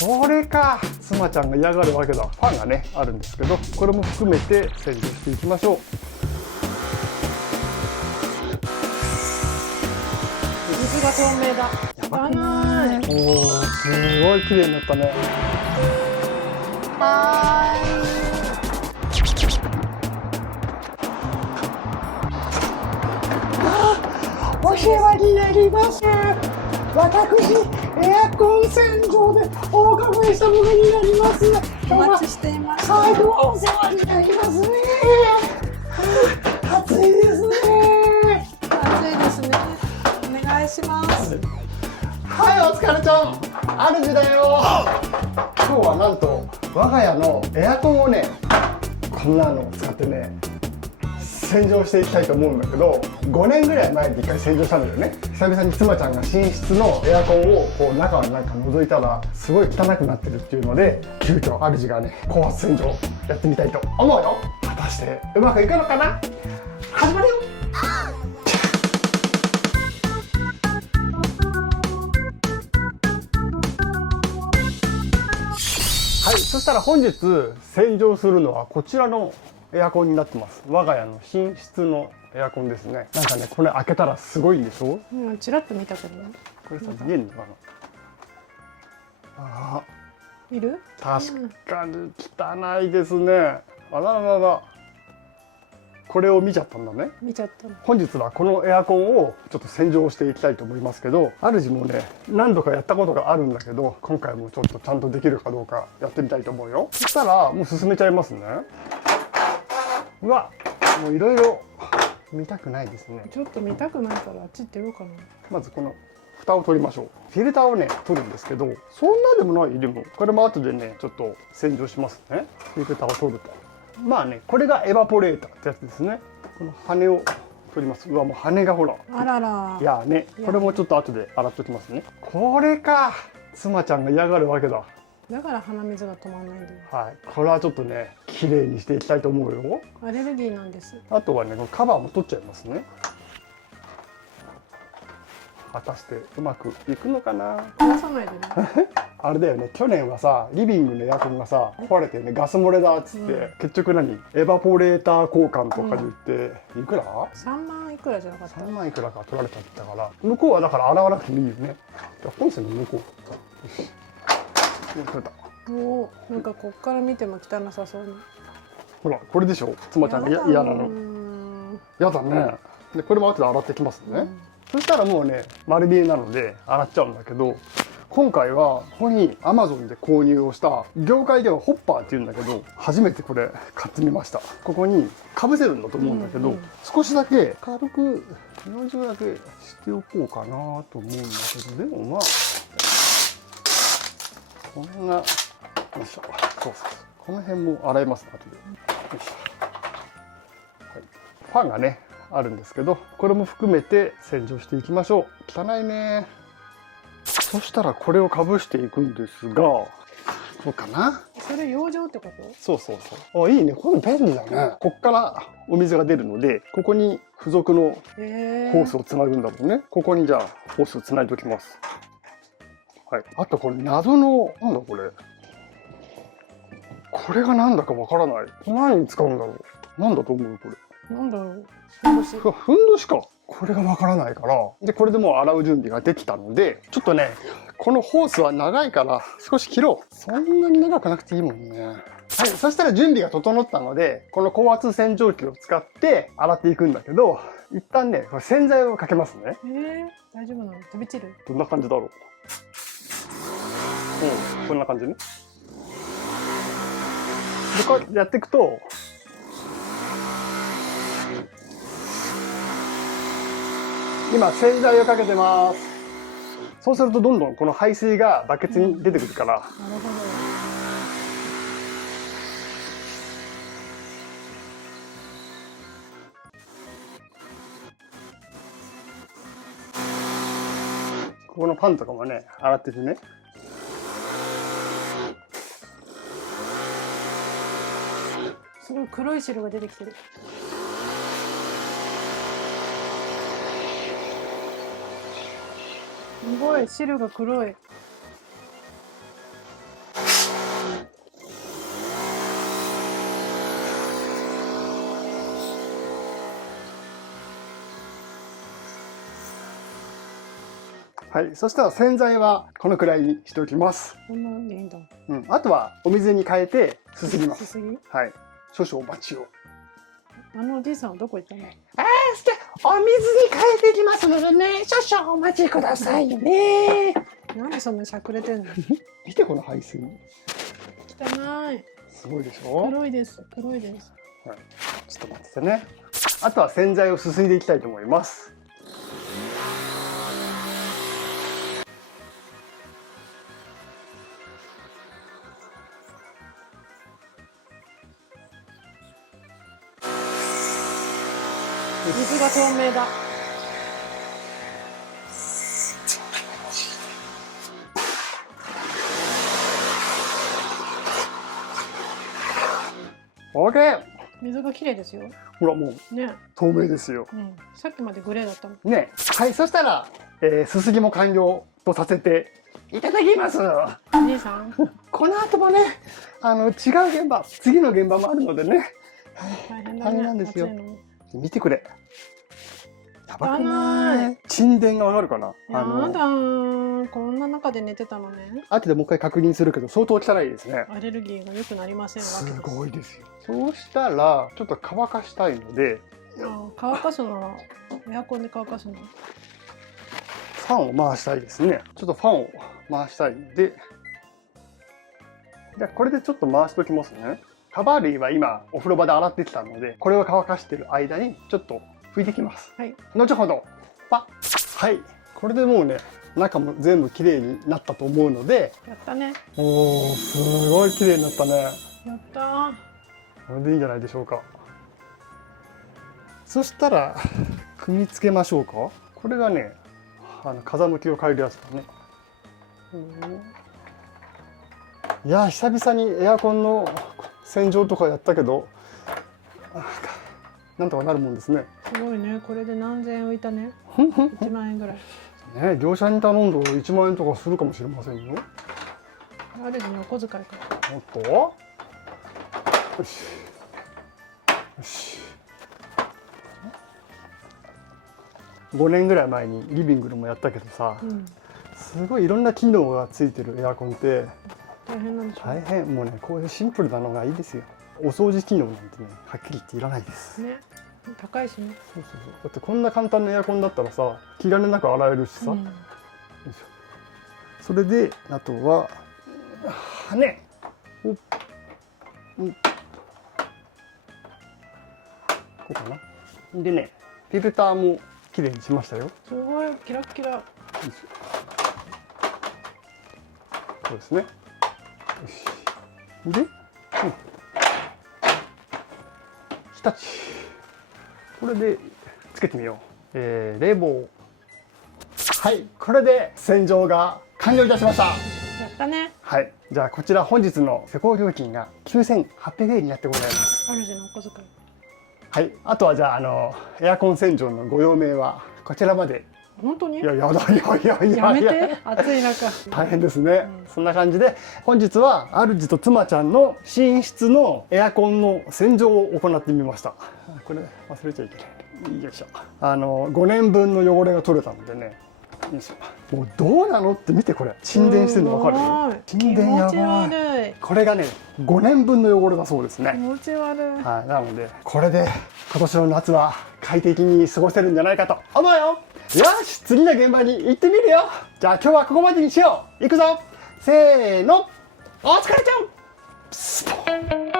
これか、妻ちゃんが嫌がるわけだ。ファンがねあるんですけど、これも含めて洗浄していきましょう。水が透明だ。汚い。おお、すごい綺麗になったね。はーい。お世話になります。私、エアコン洗浄でお伺いしたものになります。お待ちしていました。はい、どうもお世話になりますね。暑いですね。暑いですね。お願いします。はい、お疲れちゃん、主だよ。今日はなんと我が家のエアコンをね、こんなのを使ってね洗浄していきたいと思うんだけど、5年ぐらい前に1回洗浄したんだよね。久々に妻ちゃんが寝室のエアコンをこう中をなんか覗いたらすごい汚くなってるっていうので、急遽主がね高圧洗浄やってみたいと思うよ。果たしてうまくいくのかな。始まるよ。はい、そしたら本日洗浄するのはこちらのエアコンになってます。我が家の寝室のエアコンですね。なんかね、これ開けたらすごいんでしょ。ちらっと見たけどね。これさ、見えんのかな。あいる？あ、確かに汚いですね。あらららら。これを見ちゃったんだね。見ちゃったの。本日はこのエアコンをちょっと洗浄していきたいと思いますけど、主もね何度かやったことがあるんだけど、今回もちょっとちゃんとできるかどうかやってみたいと思うよ。そしたらもう進めちゃいますね。うわ、もういろいろ見たくないですね。ちょっと見たくないからあっち行ってみようかな。まずこの蓋を取りましょう。フィルターをね取るんですけど、そんなでもない。でもこれも後でねちょっと洗浄しますね。フィルターを取ると、まあね、これがエバポレーターってやつですね。この羽を取ります。うわ、もう羽がほら。あらら。いやーね、これもちょっと後で洗っときますね。これか、妻ちゃんが嫌がるわけだ。だから鼻水が止まんないんだよ。はい、これはちょっとね綺麗にしていきたいと思うよ。アレルギーなんです。あとはね、このカバーも取っちゃいますね。果たしてうまくいくのかな。離さないでね。あれだよね、去年はさリビングのエアコンがさ壊れてね、ガス漏れだっつって、結局何エバポレーター交換とかで言って、いくら3万いくらじゃなかった？ 3万いくらか取られちゃったから、向こうはだから洗わなくてもいいよね。じゃあ本線の向こう。よし、取れた。おー、なんかこっから見ても汚さそうに。ほら、これでしょ、妻ちゃんが嫌なの。嫌だね。でこれも後で洗ってきますね。そしたらもうね丸見えなので洗っちゃうんだけど、今回はここに Amazon で購入をした、業界ではホッパーっていうんだけど、初めてこれ買ってみました。ここにかぶせるんだと思うんだけど、少しだけ軽く40だけしておこうかなと思うんだけど、でもまあこんな、よいしょ、そうそう、この辺も洗いますね後で。よいしょ、はい、ファンがねあるんですけど、これも含めて洗浄していきましょう。汚いね。そしたらこれをかぶしていくんですが、こうかな。それ養生ってこと？そうそうそう。あ、いいね。これ便利だね。こっからお水が出るので、ここに付属のホースをつなぐんだろうね。ここにじゃあホースをつないでおきます。はい。あとこれ謎の、なんだこれ。これがなんだかわからない。何に使うんだろう。なんだと思うこれ。なんだろう。ふんどし。ふんどしか。これがわからないから。で、これでもう洗う準備ができたので、ちょっとね、このホースは長いから少し切ろう。そんなに長くなくていいもんね。はい、そしたら準備が整ったので、この高圧洗浄機を使って洗っていくんだけど、一旦ね、これ洗剤をかけますね。大丈夫なの？飛び散る？どんな感じだろう。うん、こんな感じね。で、こうやっていくと、今洗剤をかけてます。そうするとどんどんこの排水がバケツに出てくるから、なるほど。ここのパンとかもね洗っててね。すごい黒い汁が出てきてる。すごい汁が黒い。はい、そしたら洗剤はこのくらいにしておきます。こんなんでいいんだ。あとはお水に変えてすすぎます。すすぎ？はい、少々お待ちを。あのおじいさんはどこ行ったの？お水に変えていきますのでね、少々お待ちくださいね。なんでそんなしゃくれてんの？見てこの排水。汚い。すごいでしょ。黒いです。黒いです。はい、ちょっと待っててね。あとは洗剤をすすいでいきたいと思います。水が透明だ。オーケー。水が綺麗ですよ。ほらもうね。透明ですよ。うん。さっきまでグレーだったもん。ね、はい、そしたら、すすぎも完了とさせていただきます。おじいさん。この後もね、違う現場、次の現場もあるのでね。大変だね。大変なんですよ暑いの。見てくれ。やばく汚ない？沈殿が上がるかな。やだー。こんな中で寝てたのね。後でもう一回確認するけど、相当汚いですね。アレルギーが良くなりませんわけです。すごいですよ。そうしたら、ちょっと乾かしたいので、乾かすのはエアコンで乾かすの。ファンを回したいですね。ちょっとファンを回したいんで、じゃあこれでちょっと回しておきますね。カバー類は今お風呂場で洗ってきたので、これを乾かしている間にちょっと拭いてきます。はい。後ほど。はい。これでもうね、中も全部きれいになったと思うので、やったね。おー、すごいきれいになったね。やったー。これでいいんじゃないでしょうか。そしたら組み付けましょうか。これがね、風向きを変えるやつだね。いや久々にエアコンの洗浄とかやったけど、なんとかなるもんですね。すごいね。これで何千円浮いたね。1万円ぐらい。ね、業者に頼んだら1万円とかするかもしれませんよ。あるじのお小遣いか。おっと、よしよし。5年ぐらい前にリビングでもやったけどさ、うん。すごいいろんな機能がついてるエアコンって大変なんでしょう。大変。もうね、こういうシンプルなのがいいですよ。お掃除機能なんてね、はっきり言っていらないです。ね。高いしね。そうそうそう。だってこんな簡単なエアコンだったらさ、気兼ねなく洗えるしさ。うん。よいしょ。それであとは羽。おっ、こうかな。でね、フィルターもきれいにしましたよ。すごいキラッキラ。よいしょ。そうですね。よし。で、日立。これでつけてみよう。冷房。はい、これで洗浄が完了いたしました。やったね。はい、じゃあこちら本日の施工料金が9800円になってございます。あるじのお小遣い。はい、あとはじゃあエアコン洗浄のご用命はこちらまで。本当に？いややだ、やめて。暑い中。大変ですね、そんな感じで本日は主と妻ちゃんの寝室のエアコンの洗浄を行ってみました。これ忘れちゃいけない。よいしょ。5年分の汚れが取れたのでね。よいしょ。もうどうなのって見て、これ沈殿してるの分かる？沈殿やばい。気持ち悪い。これがね5年分の汚れだそうです気ね。持ち悪い。はい、なのでこれで今年の夏は快適に過ごせるんじゃないかと思うよ。よし、次の現場に行ってみるよ。じゃあ今日はここまでにしよう。行くぞ。せーの、お疲れちゃん。スポン。